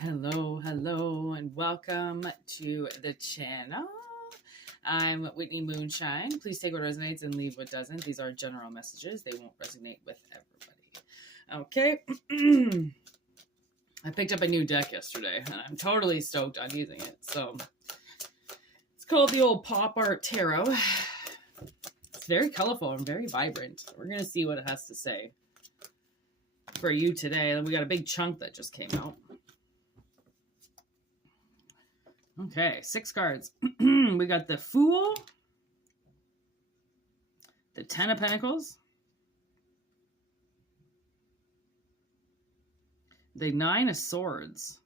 Hello, and welcome to the channel. I'm Whitney Moonshine. Please take what resonates and leave what doesn't. These are general messages. They won't resonate with everybody. Okay. I picked up a new deck yesterday, and I'm totally stoked on using it. So, it's called the old Pop Art Tarot. It's very colorful and very vibrant. We're going to see what it has to say for you today. We got a big chunk that just came out. Okay, 6 cards. We got the Fool, the 10 of Pentacles, the 9 of Swords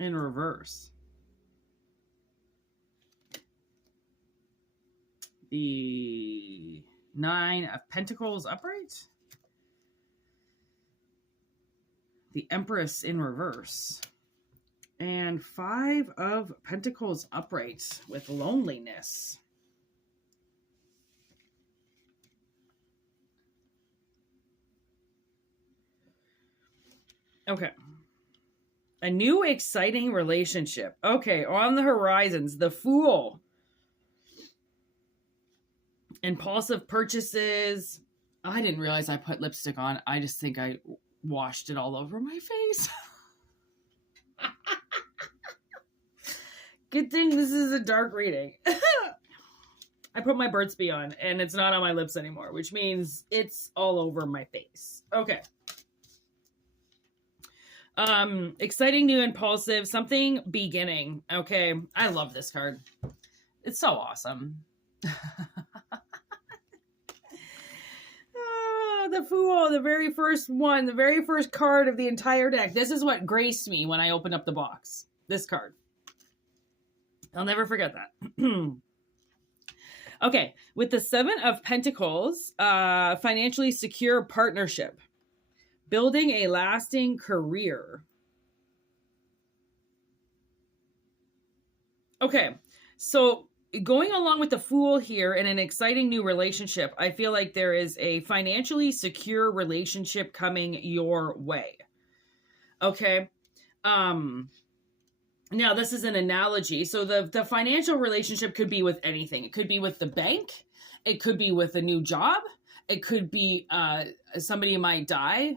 in reverse, the 9 of Pentacles upright, the Empress in reverse, and 5 of Pentacles upright with loneliness. Okay. A new exciting relationship. Okay, on the horizons, the Fool. Impulsive purchases. I didn't realize I put lipstick on. I just think I washed it all over my face. Good thing this is a dark reading. I put my Burt's Bee on and it's not on my lips anymore, which means it's all over my face. Okay. Exciting, new, impulsive, something beginning. Okay. I love this card. It's so awesome. The Fool, the very first one, the very first card of the entire deck. This is what graced me when I opened up the box. This card. I'll never forget that. Okay, with the 7 of Pentacles, financially secure partnership, building a lasting career. Okay, so going along with the Fool here in an exciting new relationship, I feel like there is a financially secure relationship coming your way. Okay, now, this is an analogy. So the financial relationship could be with anything. It could be with the bank. It could be with a new job. It could be somebody might die,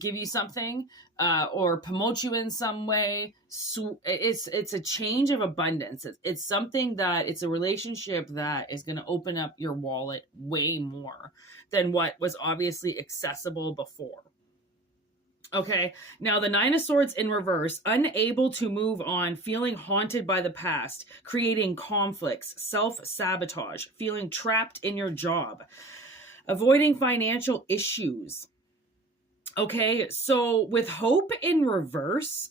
give you something, or promote you in some way. So it's a change of abundance. It's something that, it's a relationship that is going to open up your wallet way more than what was obviously accessible before. Okay, now the 9 of Swords in reverse, unable to move on, feeling haunted by the past, creating conflicts, self-sabotage, feeling trapped in your job, avoiding financial issues. Okay, so with Hope in reverse,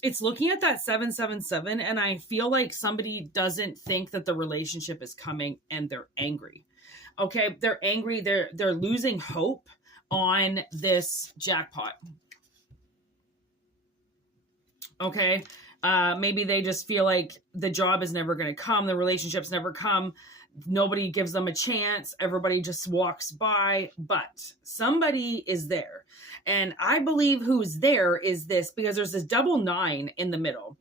it's looking at that 777, and I feel like somebody doesn't think that the relationship is coming and they're angry. Okay, they're angry, they're losing hope on this jackpot. Okay. Maybe they just feel like the job is never going to come. The relationship's never come. Nobody gives them a chance. Everybody just walks by, but somebody is there. And I believe who's there is this, because there's this double 9 in the middle.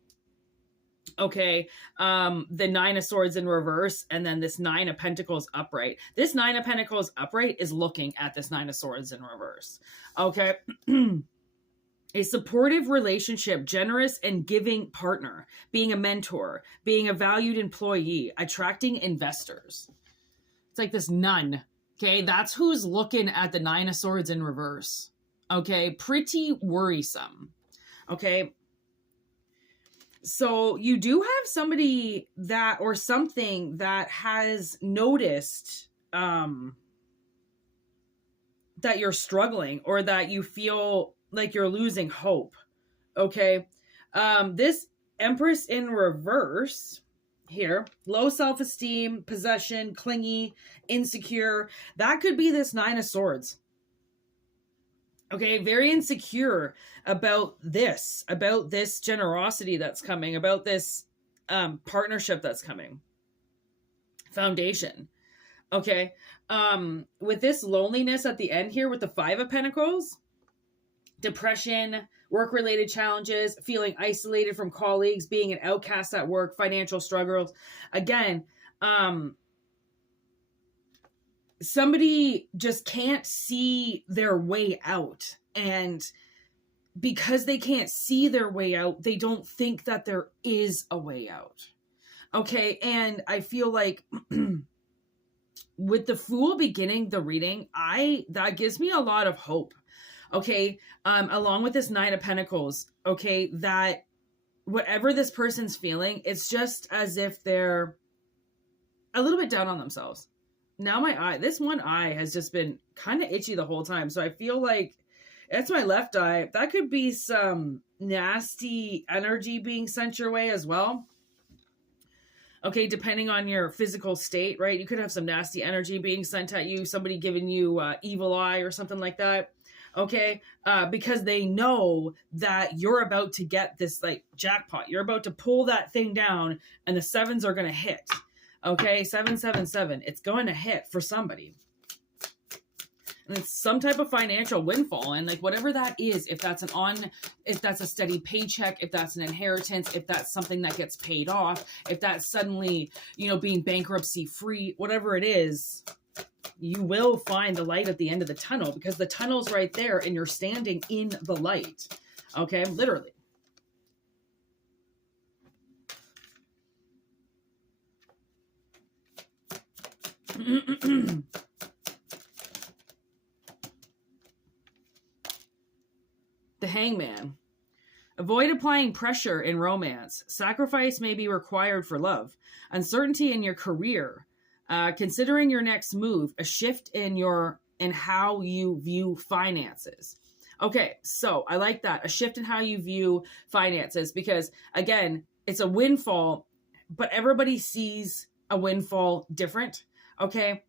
Okay, the 9 of Swords in reverse, and then this 9 of Pentacles upright. This 9 of Pentacles upright is looking at this 9 of Swords in reverse. Okay, a supportive relationship, generous and giving partner, being a mentor, being a valued employee, attracting investors. It's like this nun. Okay, that's who's looking at the 9 of Swords in reverse. Okay, pretty worrisome. Okay. So you do have somebody that, or something that has noticed that you're struggling, or that you feel like you're losing hope. Okay. This Empress in reverse here, low self-esteem, possession, clingy, insecure. That could be this 9 of Swords. Okay, very insecure about this generosity that's coming, about this partnership that's coming. Foundation. Okay, with this loneliness at the end here with the 5 of Pentacles, depression, work-related challenges, feeling isolated from colleagues, being an outcast at work, financial struggles. Again, somebody just can't see their way out. And because they can't see their way out, they don't think that there is a way out. Okay. And I feel like with the Fool beginning the reading, that gives me a lot of hope. Okay. Along with this Nine of Pentacles. Okay. That whatever this person's feeling, it's just as if they're a little bit down on themselves. Now this one eye has just been kind of itchy the whole time. So I feel like that's my left eye. That could be some nasty energy being sent your way as well. Okay, depending on your physical state, right? You could have some nasty energy being sent at you, somebody giving you evil eye or something like that. Okay, because they know that you're about to get this like jackpot. You're about to pull that thing down and the sevens are going to hit. Okay, 777. It's going to hit for somebody. And it's some type of financial windfall. And like whatever that is, if that's a steady paycheck, if that's an inheritance, if that's something that gets paid off, if that's suddenly, being bankruptcy free, whatever it is, you will find the light at the end of the tunnel because the tunnel's right there and you're standing in the light. Okay, literally. The Hangman. Avoid applying pressure in romance. Sacrifice may be required for love. Uncertainty in your career. Considering your next move. A shift in how you view finances. Okay, so I like that. A shift in how you view finances because, again, it's a windfall, but everybody sees a windfall different. Okay,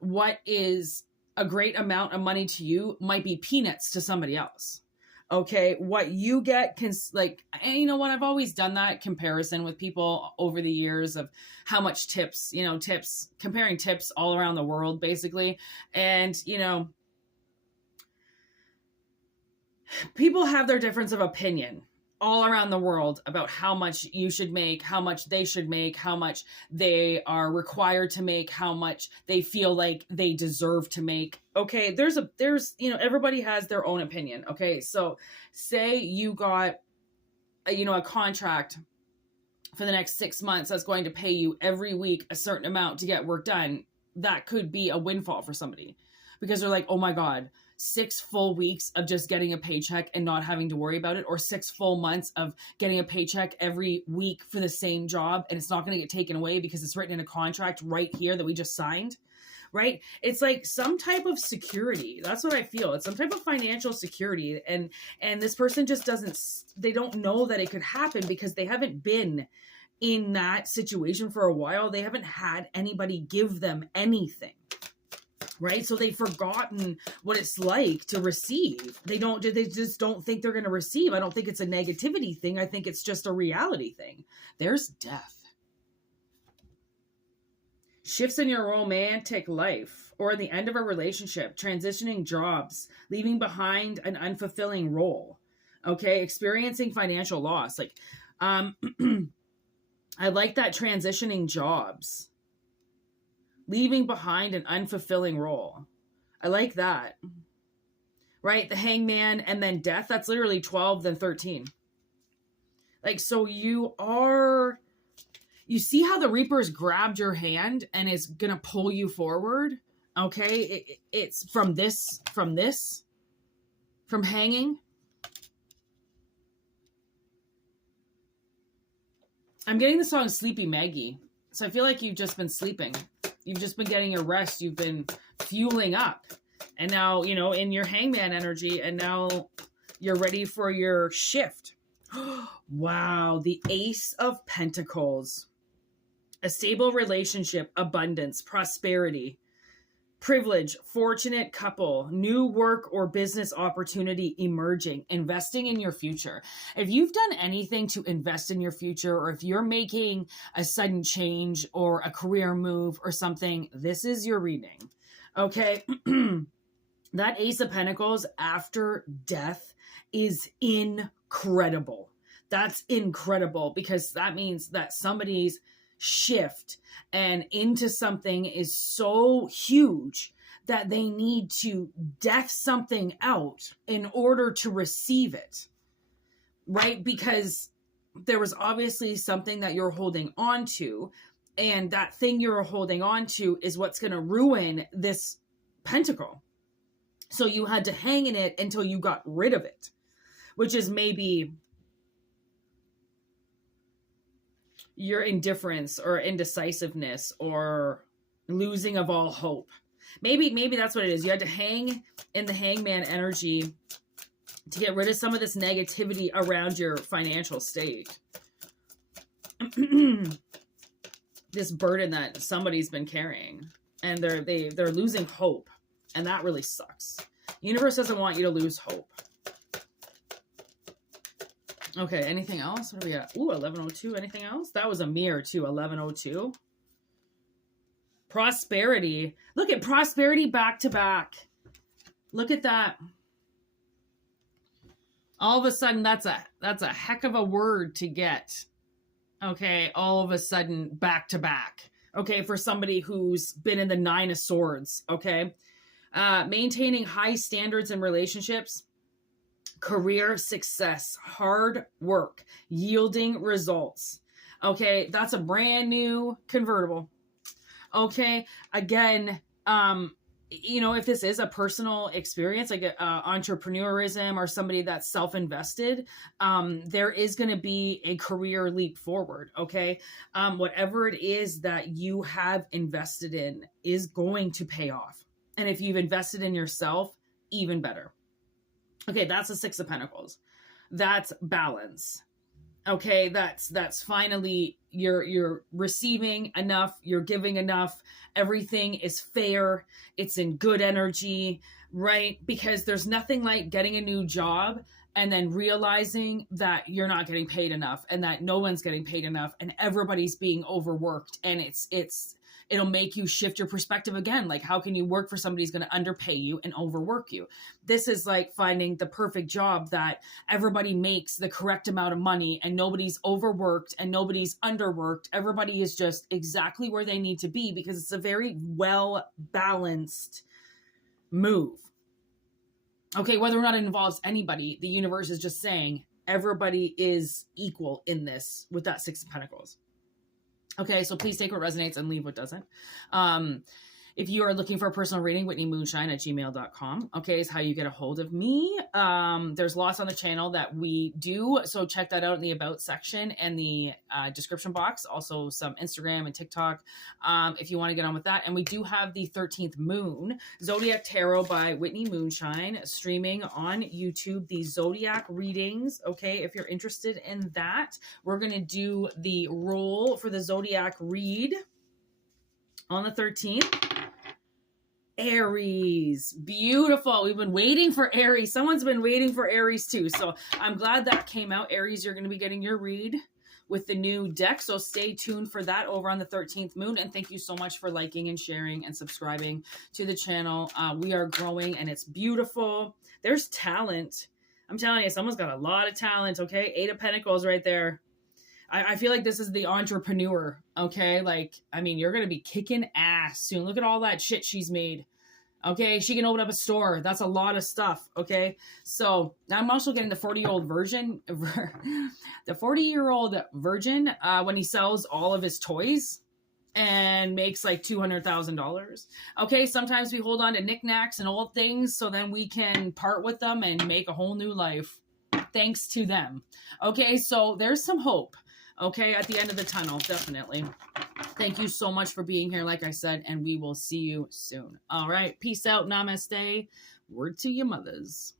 what is a great amount of money to you might be peanuts to somebody else. Okay, what you get can and you know what? I've always done that comparison with people over the years of how much tips, comparing tips all around the world, basically. And, people have their difference of opinion all around the world about how much you should make, how much they should make, how much they are required to make, how much they feel like they deserve to make. Okay, there's everybody has their own opinion. Okay, so say you got a contract for the next 6 months that's going to pay you every week a certain amount to get work done. That could be a windfall for somebody because they're like, oh my God, 6 full weeks of just getting a paycheck and not having to worry about it, or 6 full months of getting a paycheck every week for the same job and it's not going to get taken away because it's written in a contract right here that we just signed, right? It's like some type of security. That's what I feel. It's some type of financial security. And this person just they don't know that it could happen because they haven't been in that situation for a while. They haven't had anybody give them anything. Right? So they've forgotten what it's like to receive. They just don't think they're going to receive. I don't think it's a negativity thing. I think it's just a reality thing. There's death. Shifts in your romantic life or the end of a relationship, transitioning jobs, leaving behind an unfulfilling role. Okay. Experiencing financial loss. I like that, transitioning jobs. Leaving behind an unfulfilling role. I like that. Right? The Hangman and then death. That's literally 12, then 13. So you see how the Reaper's grabbed your hand and is going to pull you forward? Okay? It's from hanging. I'm getting the song Sleepy Maggie. So I feel like you've just been sleeping. You've just been getting your rest. You've been fueling up. And now, in your Hangman energy, and now you're ready for your shift. Wow. The Ace of Pentacles. A stable relationship, abundance, prosperity, privilege, fortunate couple, new work or business opportunity emerging, investing in your future. If you've done anything to invest in your future, or if you're making a sudden change or a career move or something, this is your reading. Okay. That Ace of Pentacles after death is incredible. That's incredible, because that means that somebody's shift and into something is so huge that they need to death something out in order to receive it, right? Because there was obviously something that you're holding on to, and that thing you're holding on to is what's going to ruin this pentacle. So you had to hang in it until you got rid of it, which is maybe your indifference or indecisiveness or losing of all hope. Maybe that's what it is. You had to hang in the hangman energy to get rid of some of this negativity around your financial state. This burden that somebody's been carrying, and they're losing hope, and that really sucks. The universe doesn't want you to lose hope. Okay, anything else? What do we got? Ooh, 1102. Anything else? That was a mirror too. 1102. Prosperity. Look at prosperity back to back. Look at that. All of a sudden, that's a heck of a word to get. Okay, all of a sudden, back to back. Okay, for somebody who's been in the 9 of Swords. Okay, maintaining high standards in relationships. Career success, hard work, yielding results. Okay, that's a brand new convertible. Okay, again, if this is a personal experience, like entrepreneurism or somebody that's self-invested, there is going to be a career leap forward. Okay, whatever it is that you have invested in is going to pay off. And if you've invested in yourself, even better. Okay, that's the 6 of Pentacles. That's balance. Okay, that's finally you're receiving enough, you're giving enough, everything is fair, it's in good energy, right? Because there's nothing like getting a new job and then realizing that you're not getting paid enough, and that no one's getting paid enough, and everybody's being overworked, and it'll make you shift your perspective again. Like, how can you work for somebody who's going to underpay you and overwork you? This is like finding the perfect job that everybody makes the correct amount of money, and nobody's overworked and nobody's underworked. Everybody is just exactly where they need to be, because it's a very well balanced move. Okay, whether or not it involves anybody, the universe is just saying everybody is equal in this with that 6 of Pentacles. Okay, so please take what resonates and leave what doesn't. If you are looking for a personal reading, whitneymoonshine@gmail.com, okay, is how you get a hold of me. There's lots on the channel that we do, so check that out in the About section and the description box. Also some Instagram and TikTok if you want to get on with that. And we do have the 13th Moon, Zodiac Tarot by Whitney Moonshine, streaming on YouTube, the Zodiac readings, okay, if you're interested in that. We're going to do the roll for the Zodiac read on the 13th. Aries. Beautiful. We've been waiting for Aries. Someone's been waiting for Aries too. So I'm glad that came out. Aries, you're going to be getting your read with the new deck. So stay tuned for that over on the 13th Moon. And thank you so much for liking and sharing and subscribing to the channel. We are growing and it's beautiful. There's talent. I'm telling you, someone's got a lot of talent. Okay. 8 of Pentacles right there. I feel like this is the entrepreneur, okay? Like, I mean, you're going to be kicking ass soon. Look at all that shit she's made, okay? She can open up a store. That's a lot of stuff, okay? So now I'm also getting the 40-year-old virgin, the 40-year-old virgin when he sells all of his toys and makes like $200,000. Okay, sometimes we hold on to knickknacks and old things so then we can part with them and make a whole new life thanks to them. Okay, so there's some hope. Okay, at the end of the tunnel, definitely. Thank you so much for being here, like I said, and we will see you soon. All right, peace out, namaste. Word to your mothers.